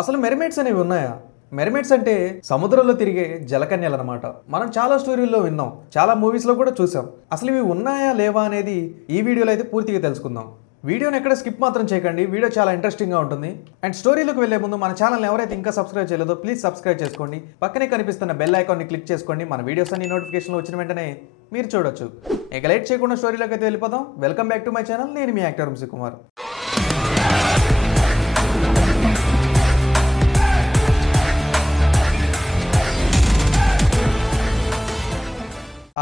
అసలు మెర్మైడ్స్ అనేవి ఉన్నాయా? మెర్మైడ్స్ అంటే సముద్రంలో తిరిగే జలకన్యలు అనమాట. మనం చాలా స్టోరీల్లో విన్నాం, చాలా మూవీస్లో కూడా చూసాం. అసలు ఇవి ఉన్నాయా లేవా అనేది ఈ వీడియోలో అయితే పూర్తిగా తెలుసుకుందాం. వీడియోని ఎక్కడ స్కిప్ మాత్రం చేయకండి, వీడియో చాలా ఇంట్రెస్టింగ్గా ఉంటుంది. అండ్ స్టోరీలోకి వెళ్లే ముందు మన ఛానల్ని ఎవరైతే ఇంకా సబ్స్క్రైబ్ చేయలేదో ప్లీజ్ సబ్స్క్రైబ్ చేసుకోండి. పక్కనే కనిపిస్తున్న బెల్ ఐకాన్ని క్లిక్ చేసుకోండి. మన వీడియోస్ అన్ని నోటిఫికేషన్లు వచ్చిన వెంటనే మీరు చూడొచ్చు. ఇక లేట్ చేయకుండా స్టోరీలోకి అయితే వెళ్ళిపోదాం. Welcome back to my channel. నేను మీ యాక్టర్ వంశీ కుమార్.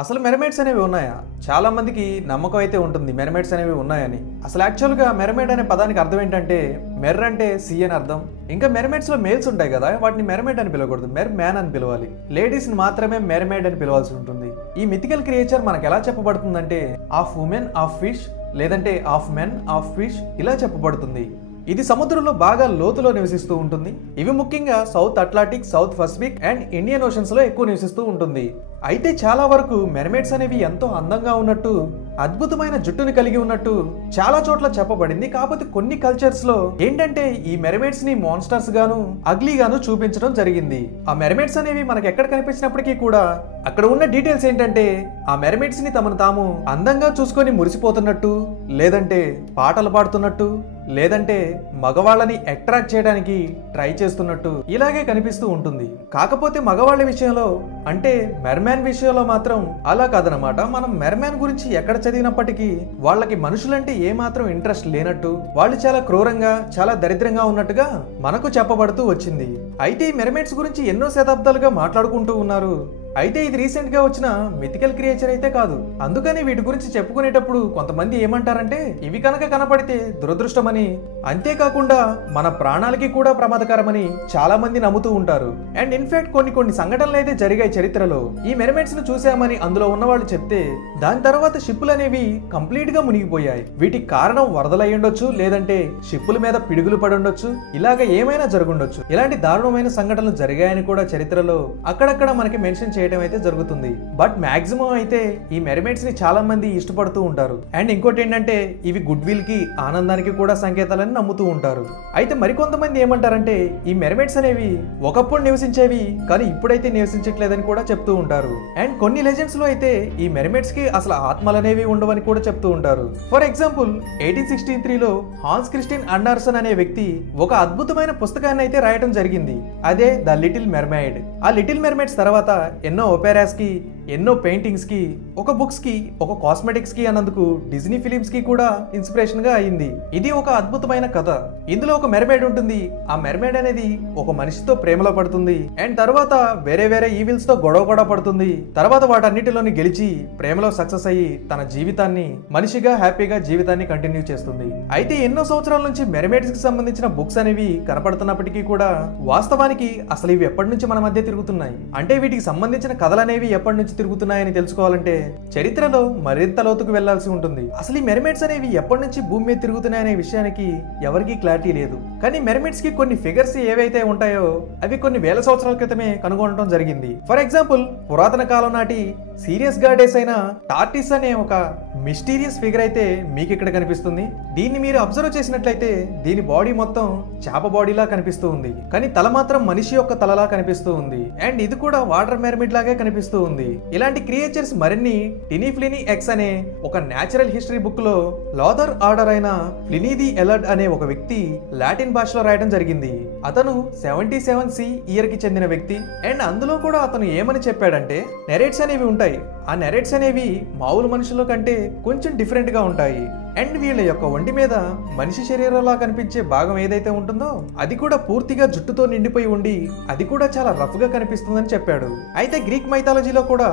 అసలు మెర్మైడ్స్ అనేవి ఉన్నాయా? చాలా మందికి నమ్మకం అయితే ఉంటుంది మెర్మైడ్స్ అనేవి ఉన్నాయని. అసలు యాక్చువల్గా మెర్మైడ్ అనే పదానికి అర్థం ఏంటంటే మెర్ అంటే సీ అని అర్థం. ఇంకా మెర్మైడ్స్ లో మేల్స్ ఉంటాయి కదా, వాటిని మెర్మైడ్ అని పిలవకూడదు, మెర్ మ్యాన్ అని పిలవాలి. లేడీస్ ని మాత్రమే మెర్మైడ్ అని పిలవాల్సి ఉంటుంది. ఈ మిథికల్ క్రియేచర్ మనకు ఎలా చెప్పబడుతుందంటే ఆఫ్ ఉమెన్ ఆఫ్ ఫిష్, లేదంటే ఆఫ్ మెన్ ఆఫ్ ఫిష్ ఇలా చెప్పబడుతుంది. ఇది సముద్రంలో బాగా లోతులో నివసిస్తూ ఉంటుంది. ఇవి ముఖ్యంగా south Atlantic, south Pacific and Indian oceans లో ఎక్కువ నివసిస్తూ ఉంటుంది. అయితే చాలా వరకు మెర్మైడ్స్ అనేవి ఎంతో అందంగా ఉన్నట్టు, అద్భుతమైన జుట్టుని కలిగి ఉన్నట్టు చాలా చోట్ల చెప్పబడింది. కాకపోతే కొన్ని కల్చర్స్ లో ఏంటంటే ఈ మెర్మైడ్స్ ని మాన్స్టర్స్ గాను, అగ్లీ గాను చూపించడం జరిగింది. ఆ మెర్మైడ్స్ అనేవి మనకి ఎక్కడ కనిపించినప్పటికీ కూడా అక్కడ ఉన్న డీటెయిల్స్ ఏంటంటే ఆ మెర్మైడ్స్ ని తమను తాము అందంగా చూసుకొని మురిసిపోతున్నట్టు, లేదంటే పాటలు పాడుతున్నట్టు, లేదంటే మగవాళ్ళని అట్రాక్ట్ చేయడానికి ట్రై చేస్తున్నట్టు ఇలాగే కనిపిస్తూ ఉంటుంది. కాకపోతే మగవాళ్ళ విషయంలో అంటే మెర్మ్యాన్ విషయంలో మాత్రం అలా కాదనమాట. మనం మెర్మ్యాన్ గురించి ఎక్కడ చదివినప్పటికీ వాళ్ళకి మనుషులంటే ఏమాత్రం ఇంట్రెస్ట్ లేనట్టు, వాళ్ళు చాలా క్రూరంగా, చాలా దరిద్రంగా ఉన్నట్టుగా మనకు చెప్పబడుతూ వచ్చింది. అయితే ఈ మెర్మైడ్స్ గురించి ఎన్నో శతాబ్దాలుగా మాట్లాడుకుంటూ ఉన్నారు. అయితే ఇది రీసెంట్ గా వచ్చిన మిథికల్ క్రియేచర్ అయితే కాదు. అందుకని వీటి గురించి చెప్పుకునేటప్పుడు కొంతమంది ఏమంటారంటే ఇవి కనుక కనపడితే దురదృష్టమని, అంతేకాకుండా మన ప్రాణాలకి కూడా ప్రమాదకరమని చాలా మంది నమ్ముతూ ఉంటారు. అండ్ ఇన్ఫాక్ట్ కొన్ని సంఘటనలు అయితే జరిగాయి చరిత్రలో. ఈ మెర్మైడ్స్ ను చూసామని అందులో ఉన్న వాళ్ళు చెప్తే దాని తర్వాత షిప్పులు అనేవి కంప్లీట్ గా మునిగిపోయాయి. వీటికి కారణం వరదలై ఉండొచ్చు, లేదంటే షిప్పుల మీద పిడుగులు పడి ఉండొచ్చు, ఇలాగ ఏమైనా జరుగుండొచ్చు. ఇలాంటి దారుణమైన సంఘటనలు జరిగాయని కూడా చరిత్రలో అక్కడక్కడ మనకి మెన్షన్ చేయడం అయితే జరుగుతుంది. బట్ మాక్సిమం అయితే ఈ మెర్మైడ్స్ ని చాలా మంది ఇష్టపడుతూ ఉంటారు. అండ్ ఇంకోటి ఏంటంటే ఇవి గుడ్ విల్ కి, ఆనందానికి కూడా సంకేతాలని నమ్ముతూ ఉంటారు. అయితే మరికొంతమంది ఏమంటారంటే ఈ మెర్మైడ్స్ అనేవి ఒకప్పుడు నివసించేవి కానీ ఇప్పుడైతే నివసించట్లేదని కూడా చెప్తూ ఉంటారు. అండ్ కొన్ని లెజెండ్స్ లో అయితే ఈ మెర్మైడ్స్ కి అసలు ఆత్మలనేవి ఉండవని కూడా చెప్తూ ఉంటారు. ఫర్ ఎగ్జాంపుల్ 1863లో హాన్స్ క్రిస్టియన్ అండర్సన్ అనే వ్యక్తి ఒక అద్భుతమైన పుస్తకాన్ని అయితే రాయటం జరిగింది. అదే ద లిటిల్ మెర్మైడ్. ఆ లిటిల్ మెర్మైడ్స్ తర్వాత ఎన్నో ఓపెరాస్ కి, ఎన్నో పెయింటింగ్స్ కి, ఒక బుక్స్ కి, ఒక కాస్మెటిక్స్ కి అన్నందుకు డిజ్నీ ఫిలిమ్స్ కి కూడా ఇన్స్పిరేషన్ గా అయింది. ఇది ఒక అద్భుతమైన కథ. ఇందులో ఒక మెర్మైడ్ ఉంటుంది. ఆ మెర్మైడ్ అనేది ఒక మనిషితో ప్రేమలో పడుతుంది. అండ్ తర్వాత వేరే ఈవిల్స్ తో గొడవ పడుతుంది. తర్వాత వాటన్నిటిలోని గెలిచి ప్రేమలో సక్సెస్ అయ్యి తన జీవితాన్ని మనిషిగా హ్యాపీగా జీవితాన్ని కంటిన్యూ చేస్తుంది. అయితే ఎన్నో సంవత్సరాల నుంచి మెర్మైడ్స్ కి సంబంధించిన బుక్స్ అనేవి కనపడుతున్నప్పటికీ కూడా వాస్తవానికి అసలు ఇవి ఎప్పటి నుంచి మన మధ్య తిరుగుతున్నాయి అంటే వీటికి సంబంధించిన కథలనేవి ఎప్పటి నుంచి తిరుగుతున్నాయని తెలుసుకోవాలంటే చరిత్రలో మరింత లోతుకు వెళ్లాల్సి ఉంటుంది. అసలు ఈ మెర్మైడ్స్ అనేవి ఎప్పటి నుంచి భూమి మీద తిరుగుతున్నాయనే విషయానికి ఎవరికీ క్లారిటీ లేదు. కానీ మెర్మైడ్స్ కి కొన్ని ఫిగర్స్ ఏవైతే ఉంటాయో అవి కొన్ని వేల సంవత్సరాల క్రితమే కనుగొనడం జరిగింది. ఫర్ ఎగ్జాంపుల్ పురాతన కాలం నాటి సీరియస్ గాడెస్ అయిన టార్టిస్ అనే ఒక మిస్టీరియస్ ఫిగర్ అయితే మీకు ఇక్కడ కనిపిస్తుంది. దీన్ని మీరు అబ్జర్వ్ చేసినట్లయితే దీని బాడీ మొత్తం చేప బాడీలా కనిపిస్తూ ఉంది, కానీ తల మాత్రం మనిషి యొక్క తలలా కనిపిస్తూ ఉంది. అండ్ ఇది కూడా వాటర్ మెర్మైడ్ లాగే కనిపిస్తూ ఉంది. ఇలాంటి క్రియేచర్స్ మరిన్ని టినీ ఎక్స్ అనే ఒక నేచురల్ హిస్టరీ బుక్ లో లాథర్ ఆర్డర్ అయిన ప్లినీ ది ఎలర్డ్ అనే ఒక వ్యక్తి లాటిన్ భాషలో రాయడం జరిగింది. అతను 77C ఇయర్ కి చెందిన వ్యక్తి. అండ్ అందులో కూడా అతను ఏమని చెప్పాడంటే నెరేట్స్ అనేవి ఉంటాయి. ఆ నెరేట్స్ అనేవి మామూలు మనుషుల కంటే కొంచెం డిఫరెంట్ గా ఉంటాయి. అండ్ వీళ్ళ యొక్క ఒంటి మీద మనిషి శరీరంలా కనిపించే భాగం ఏదైతే ఉంటుందో అది కూడా పూర్తిగా జుట్టుతో నిండిపోయి ఉండి అది కూడా చాలా రఫ్ గా కనిపిస్తుందని చెప్పాడు. అయితే గ్రీక్ మైథాలజీలో కూడా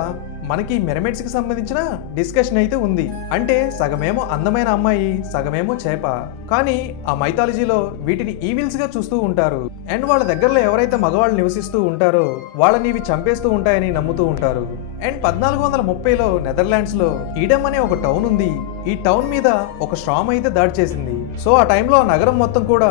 మనకి మెర్మైడ్స్ కి సంబంధించిన డిస్కషన్ అయితే ఉంది. అంటే సగమేమో అందమైన అమ్మాయి, సగమేమో చేప. కానీ ఆ మైథాలజీలో వీటిని ఈవిల్స్ గా చూస్తూ ఉంటారు. అండ్ వాళ్ళ దగ్గరలో ఎవరైతే మగవాళ్ళు నివసిస్తూ ఉంటారో వాళ్ళని ఇవి చంపేస్తూ ఉంటాయని నమ్ముతూ ఉంటారు. అండ్ 1430లో నెదర్లాండ్స్ లో ఈడమ్ అనే ఒక టౌన్ ఉంది. ఈ టౌన్ మీద ఒక స్ట్రామ్ అయితే దాడి చేసింది. సో ఆ టైంలో ఆ నగరం మొత్తం కూడా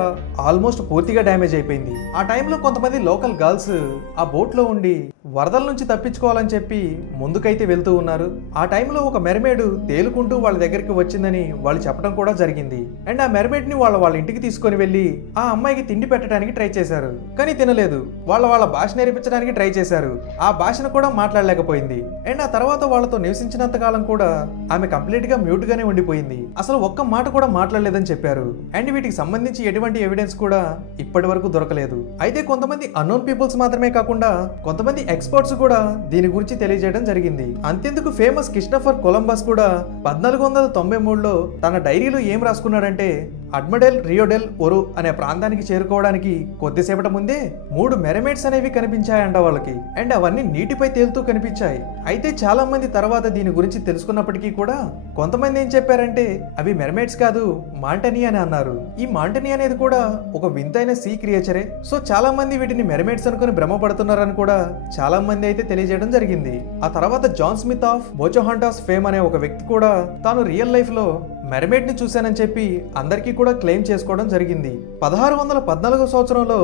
ఆల్మోస్ట్ పూర్తిగా డ్యామేజ్ అయిపోయింది. ఆ టైంలో కొంతమంది లోకల్ గర్ల్స్ ఆ బోట్ లో ఉండి వరదల నుంచి తప్పించుకోవాలని చెప్పి ముందుకైతే వెళ్తూ ఉన్నారు. ఆ టైంలో ఒక మెర్మేడ్ తేలుకుంటూ వాళ్ళ దగ్గరికి వచ్చిందని వాళ్ళు చెప్పడం కూడా జరిగింది. అండ్ ఆ మెర్మేడ్ ని వాళ్ళ ఇంటికి తీసుకొని వెళ్ళి ఆ అమ్మాయికి తిండి పెట్టడానికి ట్రై చేశారు, కానీ తినలేదు. వాళ్ళ భాష నేర్పించడానికి ట్రై చేశారు, ఆ భాషను కూడా మాట్లాడలేకపోయింది. అండ్ ఆ తర్వాత వాళ్ళతో నివసించినంత కాలం కూడా ఆమె కంప్లీట్ గా మ్యూట్ గానే ఉండిపోయింది, అసలు ఒక్క మాట కూడా మాట్లాడలేదని చెప్పారు. అండ్ వీటికి సంబంధించి ఎటువంటి ఎవిడెన్స్ కూడా ఇప్పటి వరకు దొరకలేదు. అయితే కొంతమంది అన్నోన్ పీపుల్స్ మాత్రమే కాకుండా కొంతమంది ఎక్స్పర్ట్స్ కూడా దీని గురించి తెలియజేయడం జరిగింది. అంతెందుకు ఫేమస్ క్రిస్టోఫర్ కొలంబస్ కూడా 1493లో తన డైరీలో ఏం రాసుకున్నాడంటే, అడ్మిరల్ రియో డెల్ ఒరో అనే ప్రాంతానికి చేరుకోవడానికి కొద్దిసేపటి ముందే 3 మెర్మైడ్స్ అనేవి కనిపించాయంట వాళ్ళకి. అండ్ అవన్నీ నీటిపై తేలుతూ కనిపించాయి. అయితే చాలా మంది తర్వాత దీని గురించి తెలుసుకున్నప్పటికీ కూడా కొంతమంది ఏం చెప్పారంటే అవి మెర్మైడ్స్ కాదు, మాంటనీ అని అన్నారు. ఈ మాంటనీ అనేది కూడా ఒక వింతైన సీ క్రియేచరే. సో చాలా మంది వీటిని మెర్మైడ్స్ అనుకుని భ్రమపడుతున్నారని కూడా చాలా మంది అయితే తెలియజేయడం జరిగింది. ఆ తర్వాత జాన్ స్మిత్ ఆఫ్ బోచోహాంటాస్ ఫేమ్ అనే ఒక వ్యక్తి కూడా తాను రియల్ లైఫ్ లో మెర్మైడ్ ని చూశానని చెప్పి అందరికీ కూడా క్లెయిమ్ చేసుకోవడం జరిగింది. 1614 సంవత్సరంలో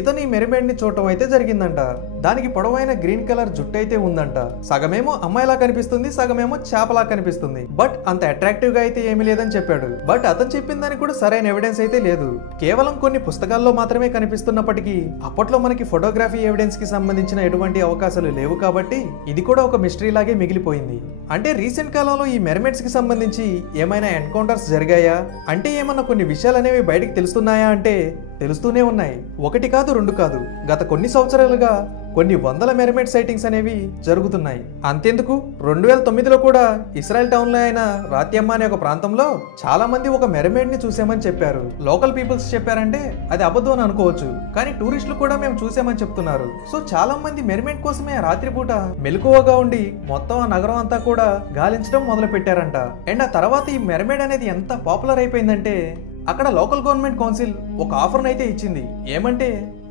ఇతను ఈ మెర్మైడ్ ని చూడటం అయితే జరిగిందంట. దానికి పొడవైన గ్రీన్ కలర్ జుట్టు అయితే ఉందంట. సగమేమో అమ్మాయిలా కనిపిస్తుంది, సగమేమో చేపలా కనిపిస్తుంది. బట్ అంత అట్రాక్టివ్ గా అయితే ఏమీ లేదని చెప్పాడు. బట్ అతను చెప్పిన దానికి కూడా సరైన ఎవిడెన్స్ అయితే లేదు. కేవలం కొన్ని పుస్తకాల్లో మాత్రమే కనిపిస్తున్నప్పటికీ అప్పట్లో మనకి ఫోటోగ్రఫీ ఎవిడెన్స్ కి సంబంధించిన ఎటువంటి అవకాశాలు లేవు కాబట్టి ఇది కూడా ఒక మిస్టరీ లాగే మిగిలిపోయింది. అంటే రీసెంట్ కాలంలో ఈ మెర్మైడ్స్ కి సంబంధించి ఏమైనా ఎన్కౌంటర్స్ జరిగాయా అంటే ఏమన్నా కొన్ని విషయాలు అనేవి బయటికి తెలుస్తున్నాయా అంటే తెలుస్తూనే ఉన్నాయి. 1 కాదు 2 కాదు, గత కొన్ని సంవత్సరాలుగా కొన్ని వందల మెర్మైడ్ సైటింగ్స్ అనేవి జరుగుతున్నాయి. అంతెందుకు 2009లో కూడా ఇస్రాయల్ టౌన్ లో అయిన రాత్యమ్మ అనే ఒక ప్రాంతంలో చాలా మంది ఒక మెర్మైడ్ ని చూసామని చెప్పారు. లోకల్ పీపుల్స్ చెప్పారంటే అది అబద్ధం అని అనుకోవచ్చు, కానీ టూరిస్టులు కూడా మేము చూసామని చెప్తున్నారు. సో చాలా మంది మెర్మైడ్ కోసమే రాత్రిపూట మెలకువగా ఉండి మొత్తం ఆ నగరం అంతా కూడా గాలించడం మొదలు పెట్టారంట. అండ్ ఆ తర్వాత ఈ మెర్మైడ్ అనేది ఎంత పాపులర్ అయిపోయిందంటే అక్కడ లోకల్ గవర్నమెంట్ కౌన్సిల్ ఒక ఆఫర్ అయితే ఇచ్చింది. ఏమంటే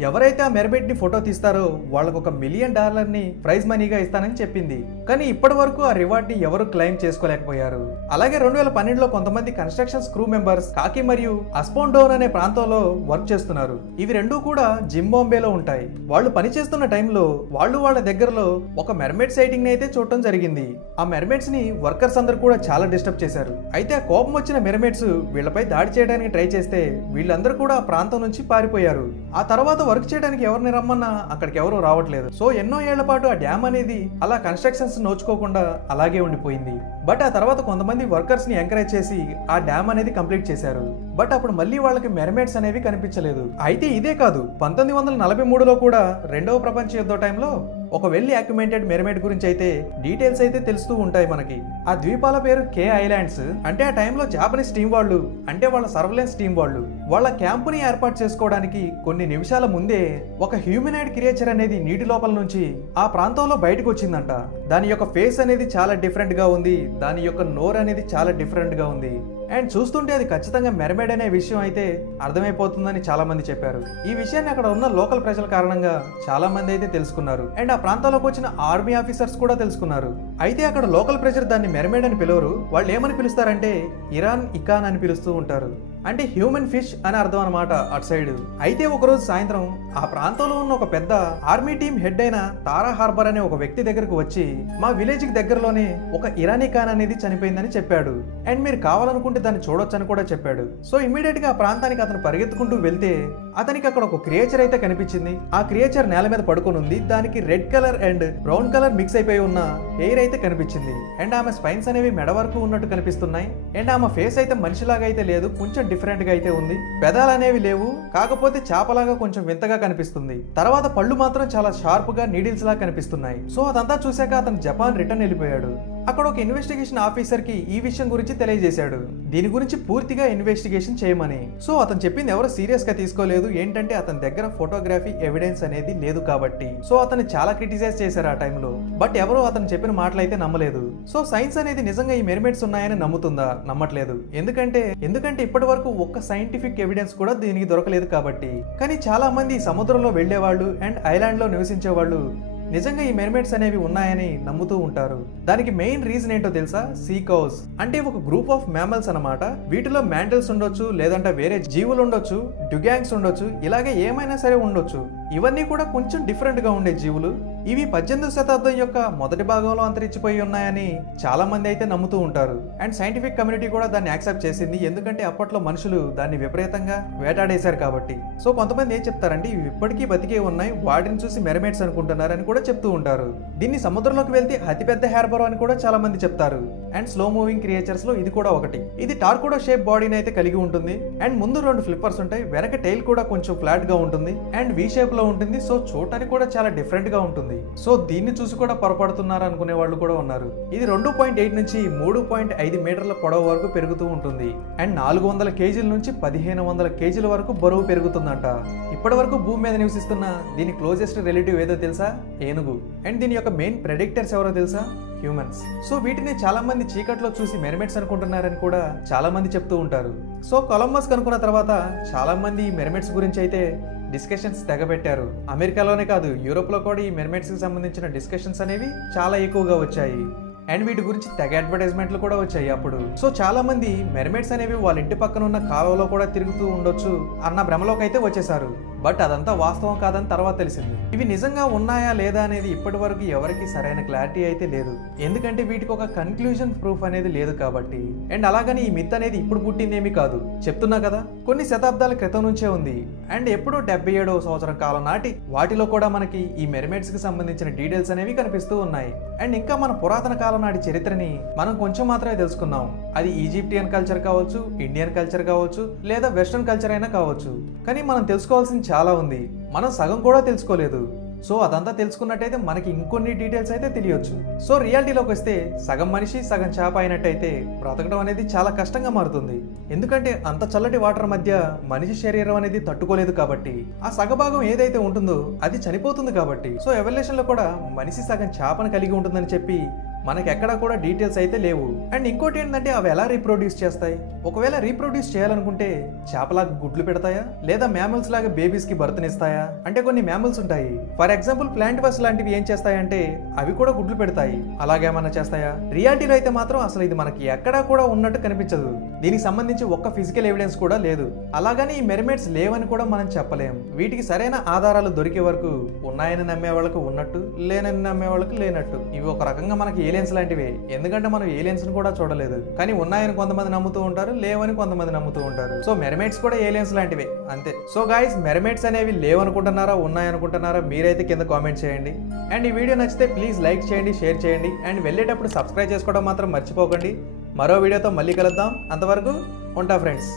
ఎవరైతే ఆ మెర్మైడ్ ని ఫోటో తీస్తారో వాళ్ళకు $1 మిలియన్ ని ప్రైజ్ మనీగా ఇస్తానని చెప్పింది. కానీ ఇప్పటి వరకు ఆ రివార్డ్ ని ఎవరు క్లెయిమ్ చేసుకోలేకపోయారు. అలాగే 2012లో కొంతమంది కన్స్ట్రక్షన్స్ క్రూ మెంబర్స్ కాకి మరియు అస్పోండోన్ అనే ప్రాంతంలో వర్క్ చేస్తున్నారు. ఇవి రెండూ కూడా జింబాంబేలో ఉంటాయి. వాళ్ళు పని చేస్తున్న టైంలో వాళ్ళ దగ్గరలో ఒక మెర్మైడ్ సైటింగ్ ని అయితే చూడటం జరిగింది. ఆ మెర్మైడ్స్ ని వర్కర్స్ అందరూ కూడా చాలా డిస్టర్బ్ చేశారు. అయితే ఆ కోపం వచ్చిన మెర్మైడ్స్ వీళ్ళపై దాడి చేయడానికి ట్రై చేస్తే వీళ్ళందరూ కూడా ఆ ప్రాంతం నుంచి పారిపోయారు. ఆ తర్వాత వర్క్ చేయడానికి ఎవరిని రమ్మన్నా అక్కడికి ఎవరు రావట్లేదు. సో ఎన్నో ఏళ్ల పాటు ఆ డ్యామ్ అనేది అలా కన్స్ట్రక్షన్స్ నోచుకోకుండా అలాగే ఉండిపోయింది. బట్ ఆ తర్వాత కొంతమంది వర్కర్స్ ని ఎంకరేజ్ చేసి ఆ డ్యామ్ అనేది కంప్లీట్ చేశారు. బట్ అప్పుడు మళ్ళీ వాళ్ళకి మెర్మైడ్స్ అనేవి కనిపించలేదు. అయితే ఇదే కాదు, 1943లో కూడా 2వ ప్రపంచ యుద్ధ టైంలో ఒక వెల్ యాక్యుమెంటెడ్ మెర్మైడ్ గురించి అయితే డీటెయిల్స్ అయితే తెలుస్తూ ఉంటాయి మనకి. ఆ ద్వీపాల పేరు కే ఐలాండ్స్. అంటే ఆ టైంలో జాపనీస్ టీం వాళ్ళు అంటే వాళ్ళ సర్వేలెన్స్ టీం వాళ్ళు వాళ్ళ క్యాంపుని ఏర్పాటు చేసుకోవడానికి కొన్ని నిమిషాల ముందే ఒక హ్యూమనాయిడ్ క్రియేచర్ అనేది నీటి లోపల నుంచి ఆ ప్రాంతంలో బయటకు వచ్చిందంట. దాని యొక్క ఫేస్ అనేది చాలా డిఫరెంట్ గా ఉంది, దాని యొక్క నోర్ అనేది చాలా డిఫరెంట్ గా ఉంది. అండ్ చూస్తుంటే అది ఖచ్చితంగా మెర్మైడ్ అనే విషయం అయితే అర్థమైపోతుందని చాలా మంది చెప్పారు. ఈ విషయాన్ని అక్కడ ఉన్న లోకల్ ప్రజల కారణంగా చాలా మంది అయితే తెలుసుకున్నారు. అండ్ ఆ ప్రాంతంలోకి వచ్చిన ఆర్మీ ఆఫీసర్స్ కూడా తెలుసుకున్నారు. అయితే అక్కడ లోకల్ ప్రజలు దాన్ని మెర్మైడ్ అని పిలవరు. వాళ్ళు ఏమని పిలుస్తారంటే ఇరాన్ ఇకాన్ అని పిలుస్తూ ఉంటారు. అంటే హ్యూమన్ ఫిష్ అని అర్థం అనమాట అటు సైడ్. అయితే ఒకరోజు సాయంత్రం ఆ ప్రాంతంలో ఉన్న ఒక పెద్ద ఆర్మీ టీం హెడ్ అయిన తారా హార్బర్ అనే ఒక వ్యక్తి దగ్గరకు వచ్చి మా విలేజ్ కి దగ్గరలోనే ఒక ఇరానీ ఖాన్ అనేది చనిపోయిందని చెప్పాడు. అండ్ మీరు కావాలనుకుంటే దాన్ని చూడొచ్చు అని కూడా చెప్పాడు. సో ఇమీడియట్ గా ఆ ప్రాంతానికి అతను పరిగెత్తుకుంటూ వెళ్తే అతనికి అక్కడ ఒక క్రియేచర్ అయితే కనిపించింది. ఆ క్రియేచర్ నేల మీద పడుకొని ఉంది. దానికి red colour and brown colour mix అయిపోయి ఉన్న హెయిర్ అయితే కనిపించింది. అండ్ ఆమె స్పైన్స్ అనేవి మెడ వరకు ఉన్నట్టు కనిపిస్తున్నాయి. అండ్ ఆమె ఫేస్ అయితే మనిషిలాగా అయితే లేదు, కొంచెం డిఫరెంట్ గా అయితే ఉంది. పెదాలు అనేవి లేవు, కాకపోతే చేపలాగా కొంచెం వింతగా కనిపిస్తుంది. తర్వాత పళ్ళు మాత్రం చాలా షార్ప్ గా నీడిల్స్ లా కనిపిస్తున్నాయి. సో అదంతా చూశాక అతను జపాన్ రిటర్న్ వెళ్ళిపోయాడు. అక్కడ ఒక ఇన్వెస్టిగేషన్ ఆఫీసర్ కి ఈ విషయం గురించి తెలియజేశాడు, దీని గురించి పూర్తిగా ఇన్వెస్టిగేషన్ చేయమని. సో అతను చెప్పింది ఎవరు సీరియస్ గా తీసుకోలేదు. ఏంటంటే అతని దగ్గర ఫోటోగ్రఫీ ఎవిడెన్స్ అనేది లేదు కాబట్టి. సో అతను చాలా క్రిటిసైజ్ చేశారు ఆ టైంలో. బట్ ఎవరో అతను చెప్పిన మాటలు అయితే నమ్మలేదు. సో సైన్స్ అనేది నిజంగా ఈ మెర్మైడ్స్ ఉన్నాయని నమ్ముతుందా? నమ్మట్లేదు. ఎందుకంటే ఇప్పటి వరకు ఒక్క సైంటిఫిక్ ఎవిడెన్స్ కూడా దీనికి దొరకలేదు కాబట్టి. కానీ చాలా మంది సముద్రంలో వెళ్లేవాళ్ళు అండ్ ఐలాండ్ లో నివసించే వాళ్ళు నిజంగా ఈ మెర్మైడ్స్ అనేవి ఉన్నాయని నమ్ముతూ ఉంటారు. దానికి మెయిన్ రీజన్ ఏంటో తెలుసా? సీ కౌస్ అంటే ఒక గ్రూప్ ఆఫ్ మ్యామల్స్ అన్నమాట. వీటిలో మ్యాంటల్స్ ఉండొచ్చు, లేదంటే వేరే జీవులు ఉండొచ్చు, డ్యుగాంగ్స్ ఉండొచ్చు, ఇలాగే ఏమైనా సరే ఉండొచ్చు. ఇవన్నీ కూడా కొంచెం డిఫరెంట్ గా ఉండే జీవులు. ఇవి 18వ శతాబ్దం యొక్క మొదటి భాగంలో అంతరించిపోయి ఉన్నాయని చాలా మంది అయితే నమ్ముతూ ఉంటారు. అండ్ సైంటిఫిక్ కమ్యూనిటీ కూడా దాన్ని యాక్సెప్ట్ చేసింది, ఎందుకంటే అప్పట్లో మనుషులు దాన్ని విపరీతంగా వేటాడేశారు కాబట్టి. సో కొంతమంది ఏం చెప్తారంటే ఇవి ఇప్పటికీ బతికే ఉన్నాయి, వాటిని చూసి మెర్మైడ్స్ అనుకుంటున్నారని కూడా చెప్తూ ఉంటారు. దీన్ని సముద్రంలోకి వెళ్తే అతిపెద్ద హార్బర్ అని కూడా చాలా మంది చెప్తారు. అండ్ స్లో మూవింగ్ క్రియేచర్స్ లో ఇది కూడా ఒకటి. ఇది టార్కోడో షేప్ బాడీని అయితే కలిగి ఉంటుంది. అండ్ ముందు 2 ఫ్లిప్పర్స్ ఉంటాయి, వెనక టైల్ కూడా కొంచెం ఫ్లాట్ గా ఉంటుంది అండ్ వి షేప్ లో ఉంటుంది. సో చూడటానికి కూడా చాలా డిఫరెంట్ గా ఉంటుంది. సో దీన్ని చూసి కూడా పొరపడుతున్నారు అనుకునే వాళ్ళు కూడా ఉన్నారు. ఇది 2.8 నుంచి 3.5 మీటర్ల పొడవు వరకు పెరుగుతూ ఉంటుంది. అండ్ 400 కేజీల నుంచి 1500 కేజీల వరకు బరువు పెరుగుతుందంట. ఇప్పటి వరకు భూమి మీద నివసిస్తున్న దీని క్లోజెస్ట్ రిలేటివ్ ఏదో తెలుసా? ఏనుగు. అండ్ దీని యొక్క మెయిన్ ప్రెడిక్టర్స్ ఎవరో తెలుసా? హ్యూమన్స్. సో వీటిని చాలా మంది చీకట్లో చూసి మెర్మైడ్స్ అనుకుంటున్నారని కూడా చాలా మంది చెప్తూ ఉంటారు. సో కొలంబస్ కనుక్కున్న తర్వాత చాలా మంది ఈ మెర్మైడ్స్ గురించి అయితే డిస్కషన్స్ తెగబెట్టారు. అమెరికాలోనే కాదు, యూరోప్ లో కూడా ఈ మెర్మైడ్స్ కి సంబంధించిన డిస్కషన్స్ అనేవి చాలా ఎక్కువగా వచ్చాయి. అండ్ వీటి గురించి తెగ అడ్వర్టైజ్మెంట్లు కూడా వచ్చాయి అప్పుడు. సో చాలా మంది మెర్మైడ్స్ అనేవి వాళ్ళ ఇంటి పక్కన ఉన్న కాలువలో కూడా తిరుగుతూ ఉండొచ్చు అన్న భ్రమలోకి అయితే వచ్చేసారు. బట్ అదంతా వాస్తవం కాదని తర్వాత తెలిసింది. ఇవి నిజంగా ఉన్నాయా లేదా అనేది ఇప్పటి వరకు ఎవరికి సరైన క్లారిటీ అయితే లేదు, ఎందుకంటే వీటికి ఒక కన్క్లూజన్ ప్రూఫ్ అనేది లేదు కాబట్టి. అండ్ అలాగని ఈ మిత్ అనేది ఇప్పుడు పుట్టిందేమీ కాదు, చెప్తున్నా కదా కొన్ని శతాబ్దాల క్రితం నుంచే ఉంది. అండ్ ఎప్పుడో 77వ సంవత్సరం కాలం నాటి వాటిలో కూడా మనకి ఈ మెర్మైడ్స్ కి సంబంధించిన డీటెయిల్స్ అనేవి కనిపిస్తూ ఉన్నాయి. అండ్ ఇంకా మన పురాతన కాలం నాటి చరిత్రని మనం కొంచెం మాత్రమే తెలుసుకున్నాం. అది ఈజిప్టియన్ కల్చర్ కావచ్చు, ఇండియన్ కల్చర్ కావచ్చు, లేదా వెస్ట్రన్ కల్చర్ అయినా కావచ్చు. కానీ మనం తెలుసుకోవాల్సింది చాలా ఉంది, మనం సగం కూడా తెలుసుకోలేదు. సో అదంతా తెలుసుకున్నట్టయితే మనకి ఇంకొన్ని డీటెయిల్స్ అయితే తెలియచ్చు. సో రియాలిటీలోకి వస్తే సగం మనిషి సగం చేప అయినట్టయితే బ్రతకడం అనేది చాలా కష్టంగా మారుతుంది. ఎందుకంటే అంత చల్లటి వాటర్ మధ్య మనిషి శరీరం అనేది తట్టుకోలేదు కాబట్టి, ఆ సగభాగం ఏదైతే ఉంటుందో అది చనిపోతుంది కాబట్టి. సో ఎవల్యూషన్ లో కూడా మనిషి సగం చేపను కలిగి ఉంటుందని చెప్పి మనకి ఎక్కడా కూడా డీటెయిల్స్ అయితే లేవు. అండ్ ఇంకోటి ఏంటంటే అవి ఎలా రీప్రొడ్యూస్ చేస్తాయి? ఒకవేళ రీప్రొడ్యూస్ చేయాలనుకుంటే చేపలాగా గుడ్లు పెడతాయా, లేదా మ్యామల్స్ లాగా బేబీస్ కి బర్త్నిస్తాయా? అంటే కొన్ని మ్యామల్స్ ఉంటాయి, ఫర్ ఎగ్జాంపుల్ ప్లాంట్ బస్ లాంటివి ఏం చేస్తాయంటే అవి కూడా గుడ్లు పెడతాయి. అలాగేమన్నా చేస్తాయా? రియాలిటీలో అయితే మాత్రం అసలు ఇది మనకి ఎక్కడా కూడా ఉన్నట్టు కనిపించదు. దీనికి సంబంధించి ఒక్క ఫిజికల్ ఎవిడెన్స్ కూడా లేదు. అలాగని ఈ మెర్మైడ్స్ లేవని కూడా మనం చెప్పలేం. వీటికి సరైన ఆధారాలు దొరికే వరకు ఉన్నాయని నమ్మే వాళ్ళకు ఉన్నట్టు, లేనని నమ్మే వాళ్ళకు లేనట్టు. ఇవి ఒక రకంగా మనకి ఏలియన్స్ లాంటివే, ఎందుకంటే మనం ఏలియన్స్ ని కూడా చూడలేదు. కానీ ఉన్నాయని కొంతమంది నమ్ముతూ ఉంటారు, లేవని కొంతమంది నమ్ముతూ ఉంటారు. సో మెర్మైడ్స్ కూడా ఏలియన్స్ లాంటివే అంతే. సో గైస్, మెర్మైడ్స్ అనేవి లేవనుకుంటున్నారా, ఉన్నాయనుకుంటున్నారా? మీరైతే కింద కామెంట్ చేయండి. అండ్ ఈ వీడియో నచ్చితే ప్లీజ్ లైక్ చేయండి, షేర్ చేయండి. అండ్ వెళ్ళేటప్పుడు సబ్స్క్రైబ్ చేసుకోవడం మాత్రం మర్చిపోకండి. మరో వీడియోతో మళ్ళీ కలుద్దాం. అంతవరకు ఉంటా ఫ్రెండ్స్.